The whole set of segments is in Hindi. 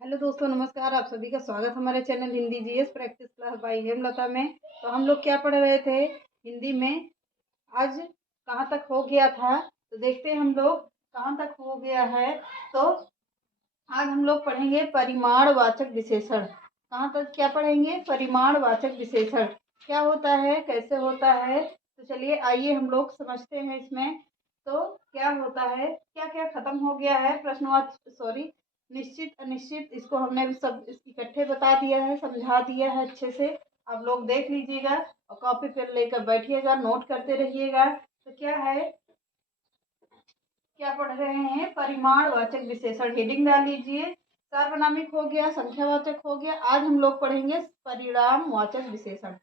हेलो दोस्तों, नमस्कार। आप सभी का स्वागत हमारे channel Hindi GS practice class by Hemlata में। तो हम लोग क्या पढ़ रहे थे हिंदी में, आज कहाँ तक हो गया था। तो देखते हैं हम लोग कहाँ तक हो गया है। तो आज हम लोग पढ़ेंगे परिमाणवाचक विशेषण। कहाँ तक क्या पढ़ेंगे? परिमाणवाचक विशेषण क्या होता है, कैसे होता है। तो चलिए आइए हम लोग समझते हैं इसमें। तो क्या होता है, क्या क्या खत्म हो गया है, प्रश्नवाचक सॉरी निश्चित अनिश्चित, इसको हमने सब इकट्ठे बता दिया है, समझा दिया है अच्छे से। आप लोग देख लीजिएगा और कॉपी पेन लेकर बैठिएगा, नोट करते रहिएगा। तो क्या है, क्या पढ़ रहे हैं? परिमाणवाचक विशेषण। हेडिंग डाल लीजिए। सार्वनामिक हो गया, संख्यावाचक हो गया। आज हम लोग पढ़ेंगे परिणामवाचक विशेषण।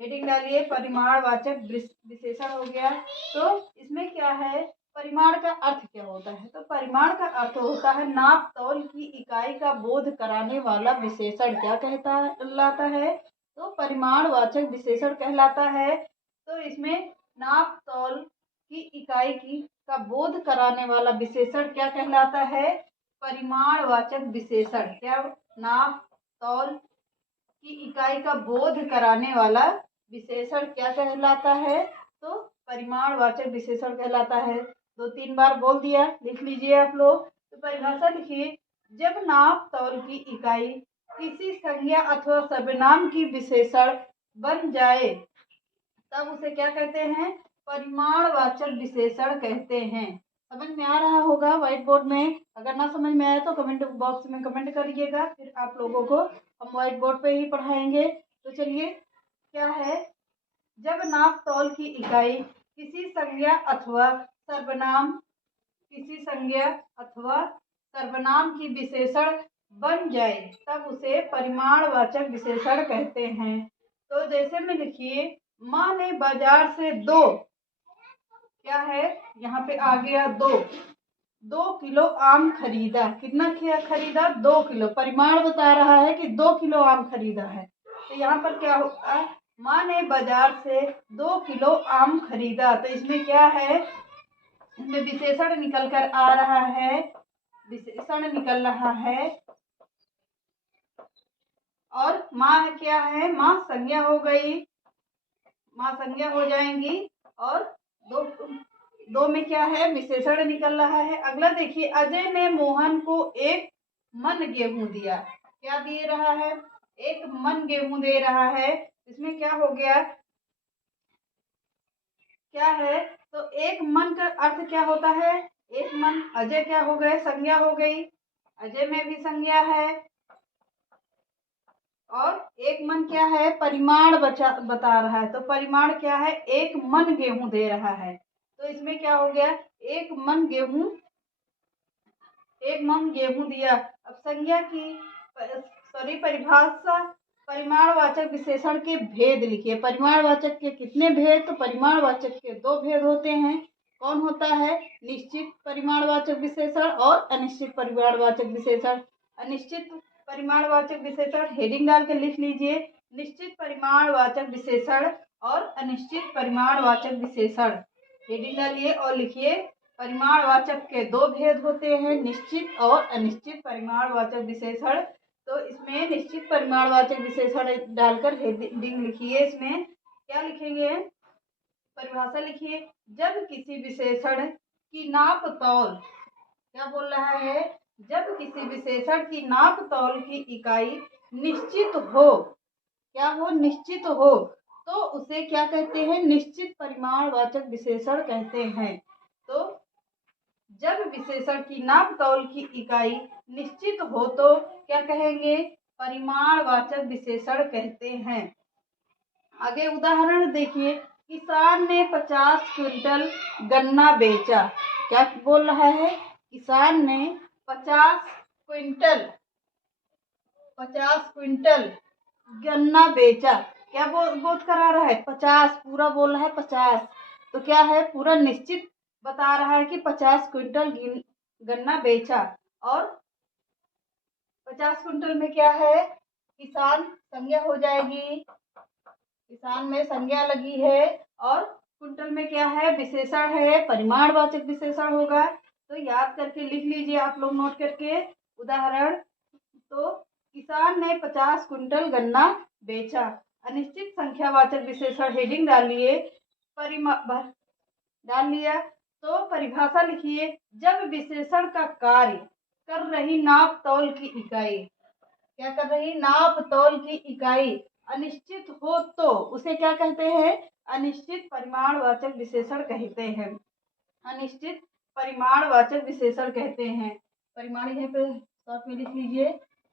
हेडिंग डालिए, परिमाणवाचक विशेषण हो गया। तो इसमें क्या है, परिमाण का अर्थ क्या होता है? तो परिमाण का अर्थ होता है नाप तौल की इकाई का बोध कराने वाला विशेषण। क्या कहलाता है? तो परिमाणवाचक विशेषण कहलाता है। तो इसमें नाप तौल की इकाई की का बोध कराने वाला विशेषण क्या कहलाता है? परिमाणवाचक विशेषण। क्या? नाप तौल की इकाई का बोध कराने वाला विशेषण क्या कहलाता है? तो परिमाणवाचक विशेषण कहलाता है। 2-3 बार बोल दिया, लिख लीजिए आप लोग। तो परिभाषा लिखिए, जब नाप तौल की इकाई किसी संज्ञा अथवा सर्वनाम की विशेषण बन जाए तब उसे क्या कहते हैं? परिमाणवाचक विशेषण कहते हैं। समझ में आ रहा होगा व्हाइट बोर्ड में। अगर ना समझ में आया तो कमेंट बॉक्स में कमेंट करिएगा, फिर आप लोगों को हम व्हाइट बोर्ड पे ही पढ़ाएंगे। तो चलिए, क्या है, जब नाप तौल की इकाई किसी संज्ञा अथवा सर्वनाम की विशेषण बन जाए तब उसे परिमाणवाचक विशेषण कहते हैं। तो जैसे में लिखिए, माँ ने बाजार से क्या है, यहाँ पे आ गया 2 किलो आम खरीदा। कितना खरीदा? 2 किलो। परिमाण बता रहा है कि 2 किलो आम खरीदा है। तो यहाँ पर क्या होगा, माँ ने बाजार से 2 किलो आम खरीदा। तो इसमें क्या है, इसमें विशेषण निकल कर आ रहा है, विशेषण निकल रहा है। और माँ क्या है? माँ संज्ञा हो गई, माँ संज्ञा हो जाएंगी। और दो में क्या है? विशेषण निकल रहा है। अगला देखिए, अजय ने मोहन को 1 मन गेहूं दिया। क्या दे रहा है? 1 मन गेहूं दे रहा है। इसमें क्या हो गया, क्या है? तो 1 मन का अर्थ क्या होता है? 1 मन। अजय क्या हो गए? संज्ञा हो गई, अजय में भी संज्ञा है। और 1 मन क्या है? परिमाण बता रहा है। तो परिमाण क्या है? 1 मन गेहूं दे रहा है। तो इसमें क्या हो गया? 1 मन गेहूं, 1 मन गेहूं दिया। अब संज्ञा की परिभाषा, परिमाणवाचक विशेषण के भेद लिखिए। परिमाणवाचक के कितने भेद? तो परिमाणवाचक के 2 भेद होते हैं। कौन होता है? निश्चित परिमाणवाचक विशेषण और अनिश्चित परिमाणवाचक विशेषण। अनिश्चित परिमाणवाचक विशेषण हेडिंग डाल के लिख लीजिए, निश्चित परिमाणवाचक विशेषण और अनिश्चित परिमाणवाचक विशेषण। हेडिंग डालिए और लिखिए, परिमाणवाचक के 2 भेद होते हैं, निश्चित और अनिश्चित परिमाणवाचक विशेषण। तो इसमें निश्चित परिमाणवाचक विशेषण डालकर हेडिंग लिखिए। इसमें क्या लिखेंगे? परिभाषा लिखिए, जब किसी विशेषण की नाप तौल, क्या बोल रहा है? जब किसी विशेषण की नाप तौल की इकाई निश्चित हो, क्या हो? निश्चित हो, तो उसे क्या कहते हैं? निश्चित परिमाणवाचक विशेषण कहते हैं। तो जब विशेषण की नाप तौल की इकाई निश्चित हो तो क्या कहेंगे? परिमाणवाचक विशेषण कहते हैं। आगे उदाहरण देखिए, किसान ने 50 क्विंटल गन्ना बेचा। क्या बोल रहा है? किसान ने 50 क्विंटल 50 क्विंटल गन्ना बेचा। क्या बोध करा रहा है? 50 पूरा बोल रहा है, 50। तो क्या है? पूरा निश्चित बता रहा है कि 50 क्विंटल गन्ना बेचा। और 50 क्विंटल में क्या है? किसान संज्ञा हो जाएगी, किसान में संज्ञा लगी है। और क्विंटल में क्या है? विशेषण है, परिमाणवाचक विशेषण होगा। तो याद करके लिख लीजिए आप लोग, नोट करके। उदाहरण तो किसान ने 50 कुंटल गन्ना बेचा। अनिश्चित संख्यावाचक विशेषण हेडिंग डालिए, डाल लिया तो परिभाषा लिखिए। जब विशेषण का कार्य कर रही नाप तौल की इकाई, क्या कर रही, नाप तौल की इकाई अनिश्चित हो तो उसे क्या कहते हैं, अनिश्चित परिमाणवाचक विशेषण कहते हैं। अनिश्चित परिमाणवाचक विशेषण कहते हैं। परिमाण यहाँ पे शॉर्ट में लिख लीजिए,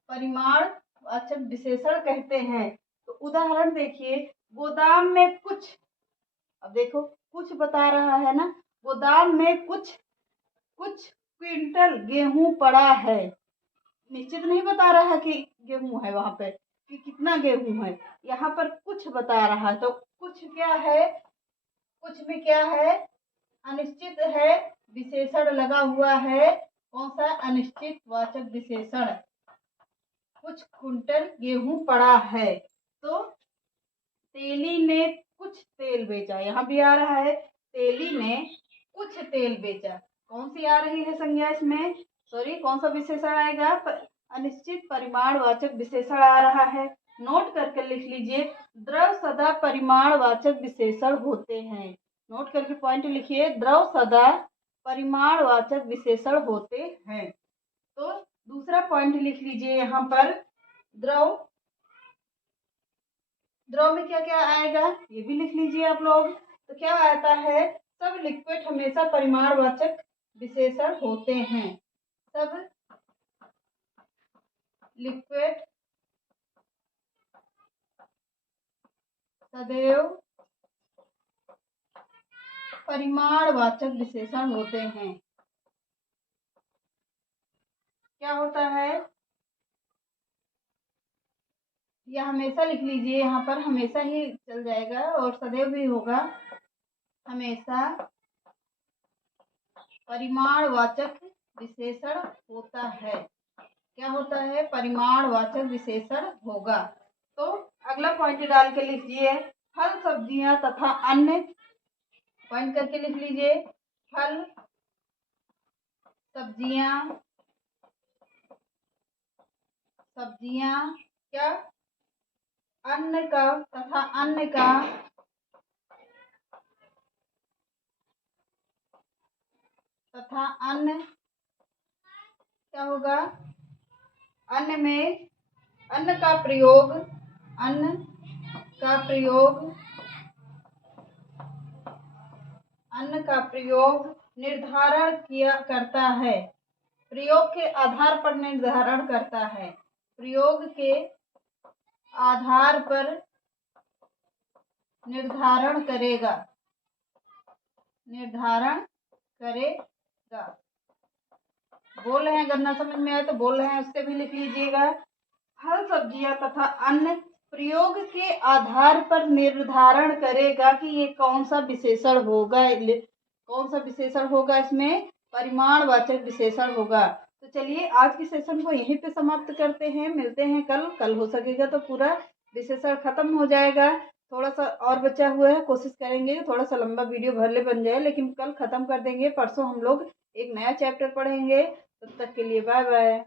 परिमाणवाचक विशेषण कहते हैं। तो उदाहरण देखिए, गोदाम में कुछ, अब देखो कुछ बता रहा है ना, गोदाम में कुछ क्विंटल गेहूं पड़ा है। निश्चित नहीं बता रहा कि गेहूं है वहां पे कि कितना गेहूं है, यहाँ पर कुछ बता रहा है। तो कुछ क्या है, कुछ में क्या है, अनिश्चित है, विशेषण लगा हुआ है। कौन सा, अनिश्चित वाचक विशेषण। कुछ कुंटल गेहूं पड़ा है। तो तेली ने कुछ तेल बेचा, यहाँ भी आ रहा है तेली ने कुछ तेल बेचा। कौन सी आ रही है संज्ञा इसमें, सॉरी कौन सा विशेषण आएगा, अनिश्चित परिमाणवाचक विशेषण आ रहा है। नोट करके लिख लीजिए, द्रव सदा परिमाणवाचक विशेषण होते हैं। नोट करके पॉइंट लिखिए, द्रव सदा परिमाणवाचक विशेषण होते हैं। तो दूसरा पॉइंट लिख लीजिए यहाँ पर, द्रव में क्या क्या आएगा ये भी लिख लीजिए आप लोग। तो क्या आता है, सब लिक्विड हमेशा परिमाणवाचक विशेषण होते हैं। सब लिक्विड सदैव परिमाणवाचक विशेषण होते हैं। क्या होता है, यह हमेशा लिख लीजिए, यहाँ पर हमेशा ही चल जाएगा और सदैव भी होगा। हमेशा परिमाणवाचक विशेषण होता है। क्या होता है, परिमाणवाचक विशेषण होगा। तो अगला पॉइंट डाल के लिखिए, फल सब्जियां तथा अन्य, पॉइंट करके लिख लीजिए, फल सब्जियां क्या, अन्न का तथा अन्य का तथा अन्य क्या होगा, अन्न में अन्न का प्रयोग निर्धारण किया करता है। प्रयोग के आधार पर निर्धारण करता है। प्रयोग के आधार पर निर्धारण करेगा। बोल रहे हैं, अगर ना समझ में आए तो बोल रहे हैं उससे भी लिख लीजिएगा। फल सब्जियां तथा अन्य प्रयोग के आधार पर निर्धारण करेगा कि ये कौन सा विशेषण होगा, इसमें परिमाणवाचक विशेषण होगा। तो चलिए आज के सेशन को यहीं पे समाप्त करते हैं, मिलते हैं कल हो सकेगा तो पूरा विशेषण खत्म हो जाएगा। थोड़ा सा और बचा हुआ है, कोशिश करेंगे थोड़ा सा लंबा वीडियो भले बन जाए, लेकिन कल खत्म कर देंगे। परसों हम लोग एक नया चैप्टर पढ़ेंगे। तब तक के लिए बाय बाय।